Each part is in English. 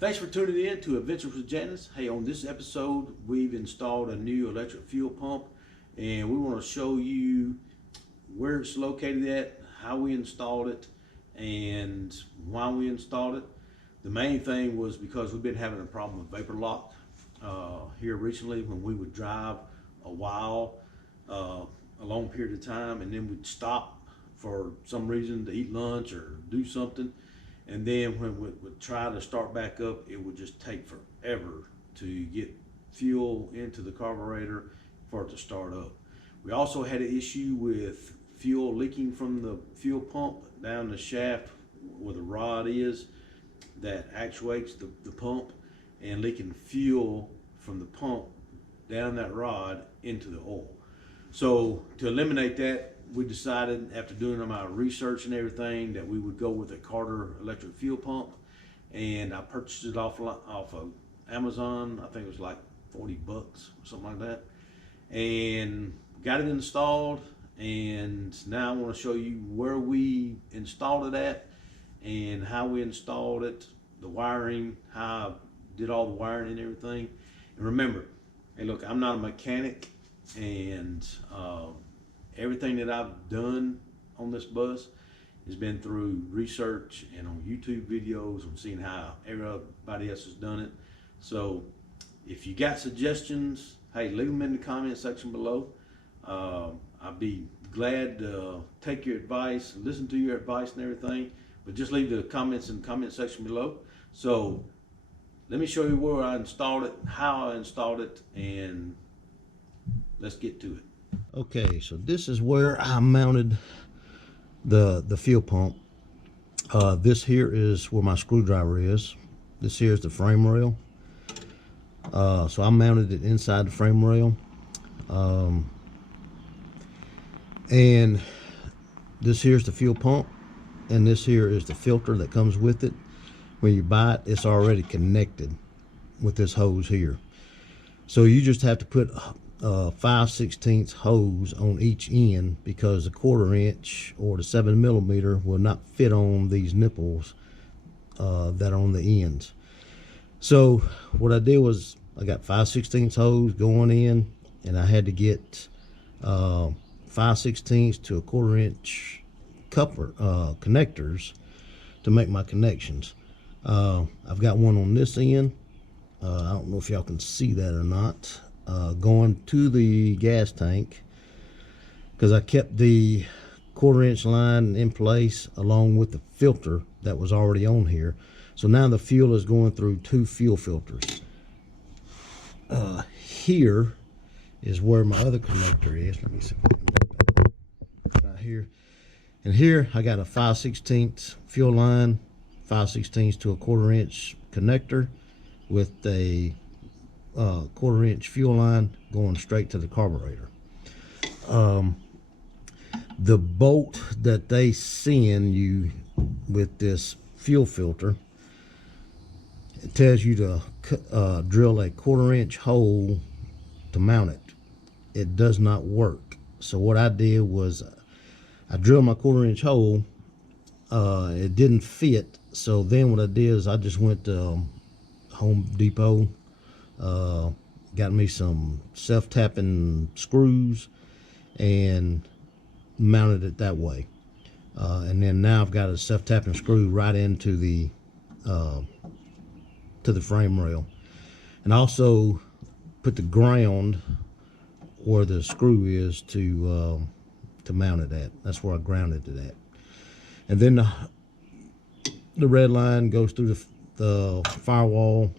Thanks for tuning in to Adventures with Janis. Hey, on this episode, we've installed a new electric fuel pump, and we want to show you where it's located at, how we installed it, and why we installed it. The main thing was because we've been having a problem with vapor lock here recently when we would drive a while, a long period of time, and then we'd stop for some reason to eat lunch or do something. And then when we would try to start back up, it would just take forever to get fuel into the carburetor for it to start up. We also had an issue with fuel leaking from the fuel pump down the shaft where the rod is that actuates the pump, and leaking fuel from the pump down that rod into the oil. So to eliminate that, we decided, after doing my research and everything, that we would go with a Carter electric fuel pump, and I purchased it off of Amazon. I think it was like 40 bucks or something like that, and got it installed. And now I want to show you where we installed it at and how we installed it, the wiring, how I did all the wiring and everything. And remember, hey, look, I'm not a mechanic, and everything that I've done on this bus has been through research and on YouTube videos and seeing how everybody else has done it. So if you got suggestions, hey, leave them in the comment section below. I'd be glad to take your advice, listen to your advice and everything, but just leave the comments in the comment section below. So let me show you where I installed it, how I installed it, and let's get to it. Okay, so this is where I mounted the fuel pump. This here is where my screwdriver is. This here is the frame rail. So I mounted it inside the frame rail. And this here's the fuel pump, and this here is the filter that comes with it. When you buy it, it's already connected with this hose here. So you just have to put 5/16 hose on each end, because the 1/4 inch or the 7mm will not fit on these nipples that are on the ends. So what I did was I got 5/16 hose going in, and I had to get 5/16 to a 1/4 inch coupler connectors to make my connections. I've got one on this end. I don't know if y'all can see that or not. Going to the gas tank, because I kept the 1/4 inch line in place along with the filter that was already on here. So now the fuel is going through 2 fuel filters. Here is where my other connector is. Let me see. Right here. And here I got a 5/16 fuel line, 5/16 to a 1/4 inch connector with a 1/4 inch fuel line going straight to the carburetor. The bolt that they send you with this fuel filter, it tells you to drill a 1/4 inch hole to mount it. It does not work. So what I did was I drilled my 1/4 inch hole. It didn't fit. So then what I did is I just went to Home Depot, got me some self-tapping screws and mounted it that way. And then now I've got a self-tapping screw right into the frame rail, and also put the ground where the screw is to mount it at. That's where I grounded it at. And then the red line goes through the firewall,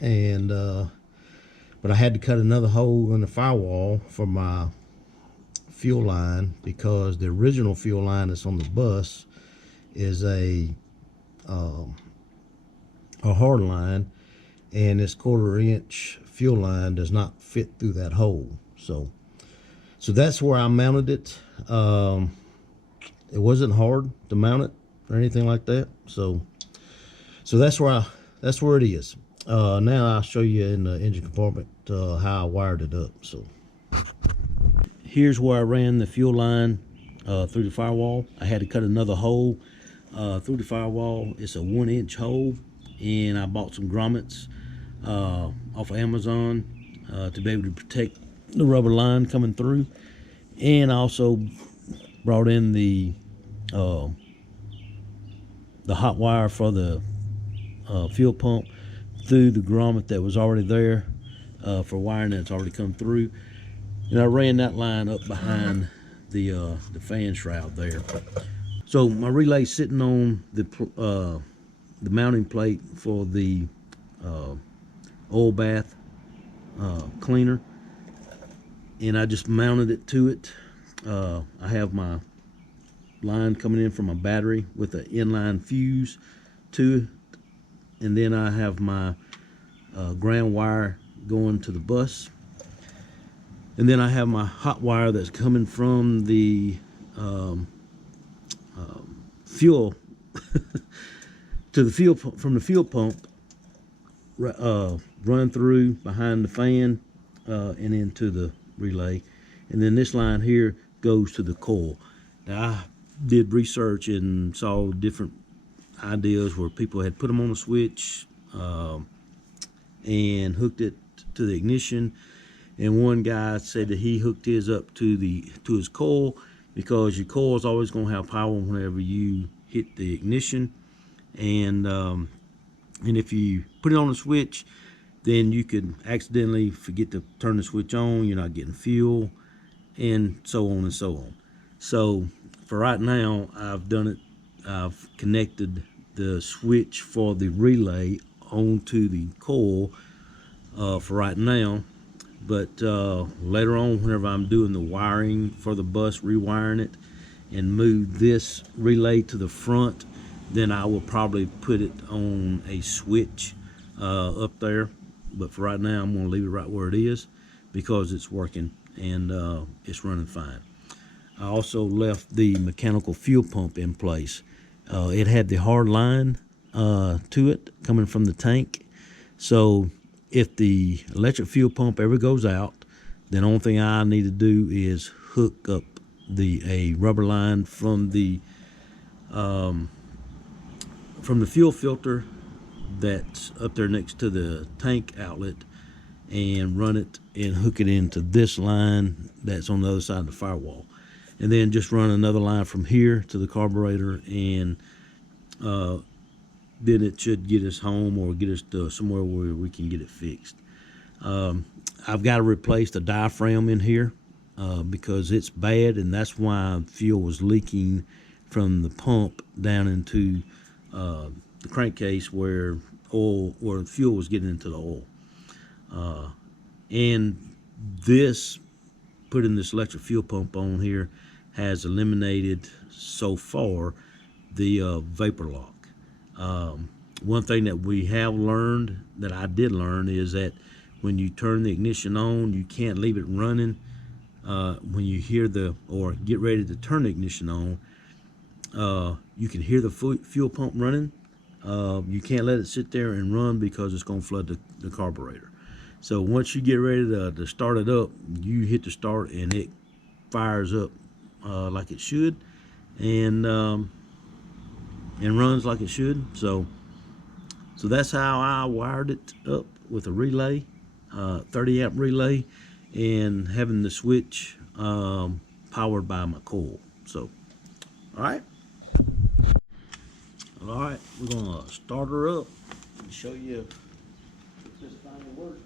and but I had to cut another hole in the firewall for my fuel line, because the original fuel line that's on the bus is a hard line, and this 1/4 inch fuel line does not fit through that hole. So that's where I mounted it. It wasn't hard to mount it or anything like that. So that's where it is. Now I'll show you in the engine compartment how I wired it up. So here's where I ran the fuel line through the firewall. I had to cut another hole through the firewall. It's a 1 inch hole, and I bought some grommets off of Amazon to be able to protect the rubber line coming through. And I also brought in the hot wire for the fuel pump through the grommet that was already there for wiring that's already come through. And I ran that line up behind the fan shroud there. So my relay's sitting on the mounting plate for the oil bath cleaner, and I just mounted it to it. I have my line coming in from my battery with an inline fuse to it, and then I have my ground wire going to the bus, and then I have my hot wire that's coming from the fuel to the fuel from the fuel pump, run through behind the fan and into the relay, and then this line here goes to the coil. Now, I did research and saw different ideas where people had put them on a switch and hooked it to the ignition, and one guy said that he hooked his up to his coil, because your coil is always going to have power whenever you hit the ignition, and if you put it on a switch, then you could accidentally forget to turn the switch on. You're not getting fuel, and so on and so on. So for right now, I've done it. I've connected the switch for the relay onto the coil for right now. But later on, whenever I'm doing the wiring for the bus, rewiring it, and move this relay to the front, then I will probably put it on a switch up there. But for right now, I'm going to leave it right where it is, because it's working and it's running fine. I also left the mechanical fuel pump in place. It had the hard line to it coming from the tank. So if the electric fuel pump ever goes out, then the only thing I need to do is hook up a rubber line from the fuel filter that's up there next to the tank outlet, and run it and hook it into this line that's on the other side of the firewall, and then just run another line from here to the carburetor, and then it should get us home or get us to somewhere where we can get it fixed. I've got to replace the diaphragm in here because it's bad, and that's why fuel was leaking from the pump down into the crankcase where fuel was getting into the oil. And putting this electric fuel pump on here has eliminated so far the vapor lock. One thing that we have learned, that I did learn, is that when you turn the ignition on, you can't leave it running. When you hear or get ready to turn the ignition on, you can hear the fuel pump running. You can't let it sit there and run, because it's going to flood the carburetor. So once you get ready to start it up, you hit the start and it fires up like it should, and runs like it should. So that's how I wired it up, with a relay, 30 amp relay, and having the switch powered by my coil. So, all right, we're gonna start her up and show you if this finally works.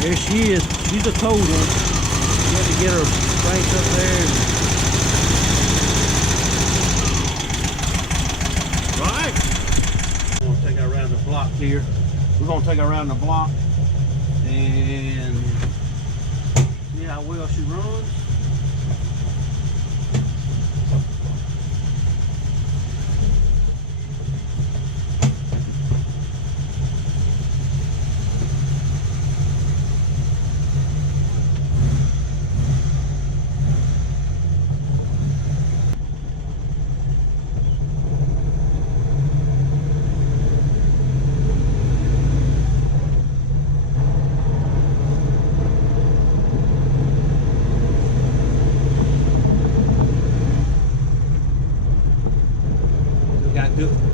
There she is. She's a cold one. You have to get her cranked up there. Right. We're going to take her around the block here. We're going to take her around the block and see how well she runs.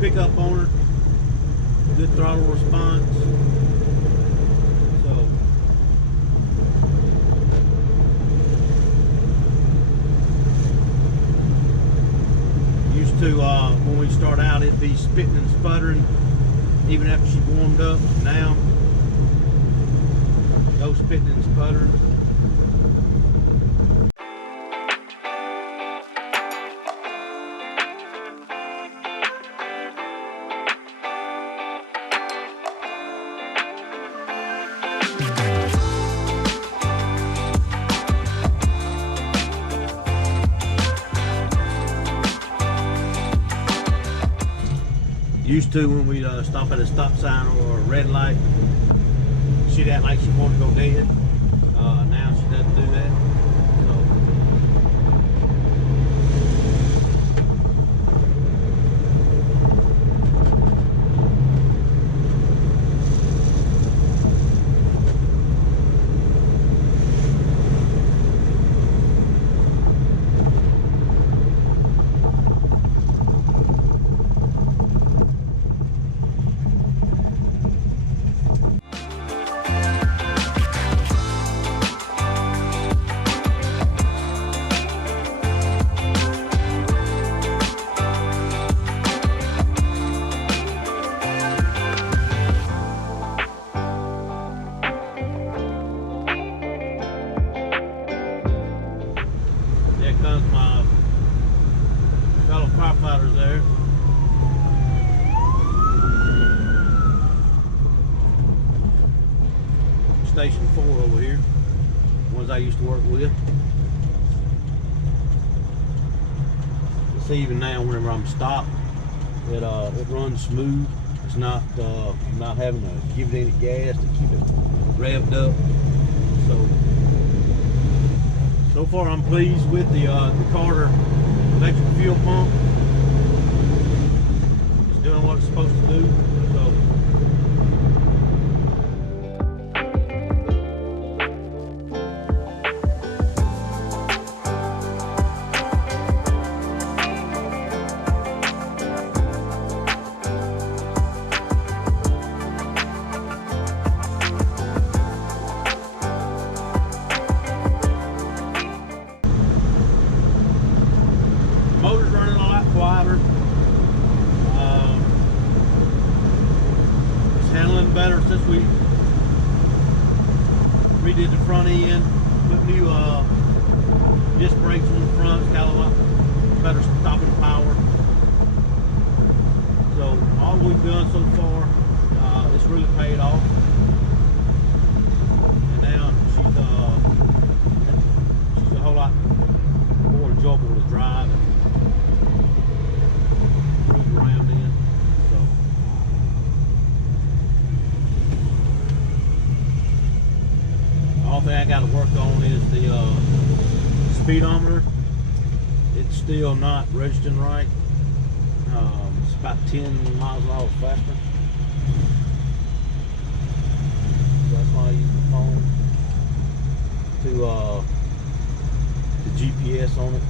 pickup on her, good throttle response. So used to when we start out, it'd be spitting and sputtering even after she warmed up. Now no spitting and sputtering. Used to, when we'd stop at a stop sign or a red light, she'd act like she wanted to go dead. Now she doesn't do that. There comes my fellow firefighters there. Station 4 over here, ones I used to work with. It's even now whenever I'm stopped, it runs smooth. It's not I'm not having to give it any gas to keep it revved up. So far I'm pleased with the Carter electric fuel pump. It's doing what it's supposed to do. Motor's running a lot quieter. It's handling better since we redid the front end, put new disc brakes on the front. It's got a lot better stopping power. So all we've done so far, it's really paid off. And now she's a whole lot more enjoyable to drive and move around in. So the only thing I got to work on is the speedometer. It's still not registering right. It's about 10 miles an hour faster. So that's why I use the phone to the GPS on it.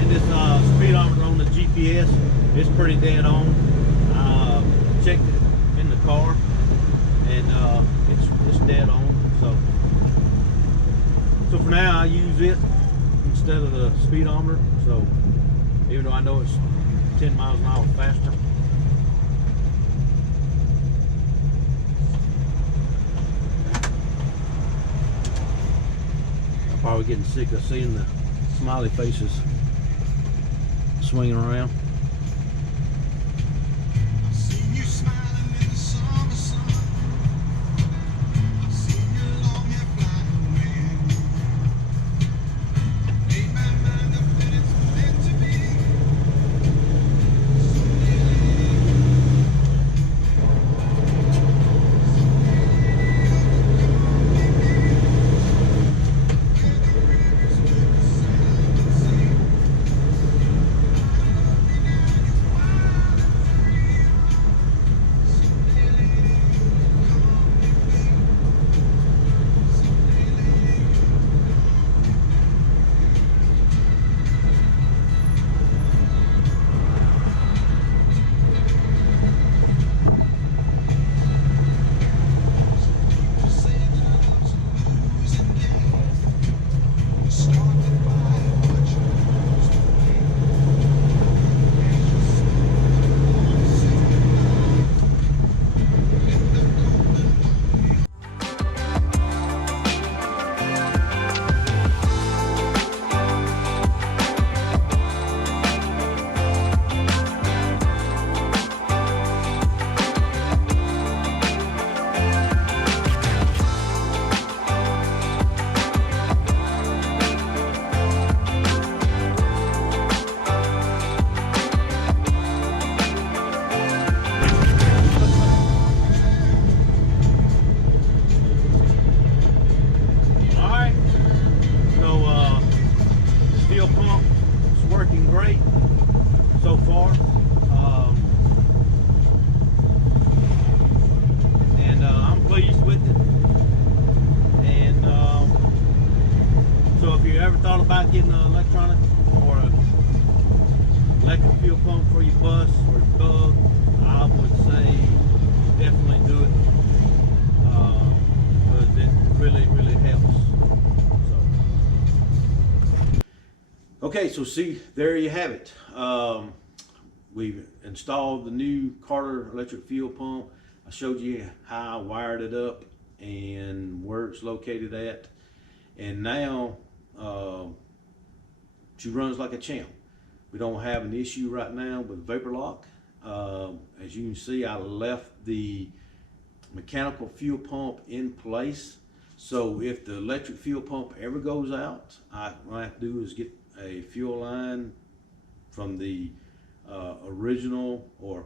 And this speedometer on the GPS is pretty dead on. Checked it in the car, and it's dead on. So for now I use it instead of the speedometer. So even though I know it's 10 miles an hour faster. I'm probably getting sick of seeing the smiley faces swinging around. working great so far. And I'm pleased with it. And so if you ever thought about getting an electronic or an electric fuel pump for your bus or your bug, I would say definitely do it. Because it really helps. Okay, so see, there you have it. We've installed the new Carter electric fuel pump. I showed you how I wired it up and where it's located at. And now she runs like a champ. We don't have an issue right now with vapor lock. As you can see, I left the mechanical fuel pump in place. So if the electric fuel pump ever goes out, what I have to do is get a fuel line from the original or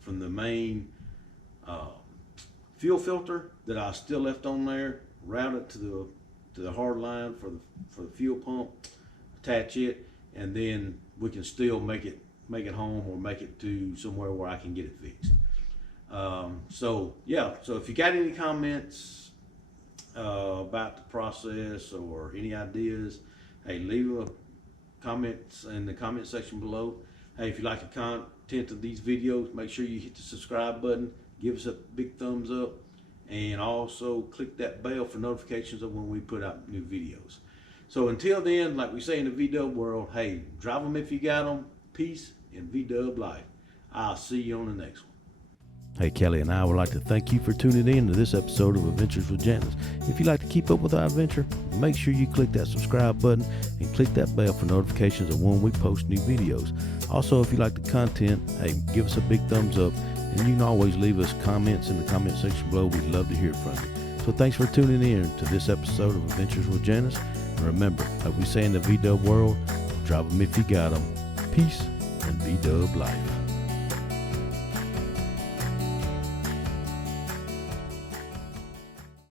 from the main fuel filter that I still left on there, route it to the hard line for the fuel pump, attach it, and then we can still make it home or make it to somewhere where I can get it fixed. So yeah, so if you got any comments about the process or any ideas, hey, leave a comments in the comment section below. Hey, if you like the content of these videos, make sure you hit the subscribe button, give us a big thumbs up, and also click that bell for notifications of when we put out new videos. So until then, like we say in the V-Dub world, hey, drive them if you got them. Peace and V-Dub life. I'll see you on the next one. Hey, Kelly and I would like to thank you for tuning in to this episode of Adventures with Janis. If you'd like to keep up with our adventure, make sure you click that subscribe button and click that bell for notifications of when we post new videos. Also, if you like the content, hey, give us a big thumbs up, and you can always leave us comments in the comment section below. We'd love to hear from you. So thanks for tuning in to this episode of Adventures with Janis. And remember, like we say in the V-Dub world, drive them if you got them. Peace and V-Dub life.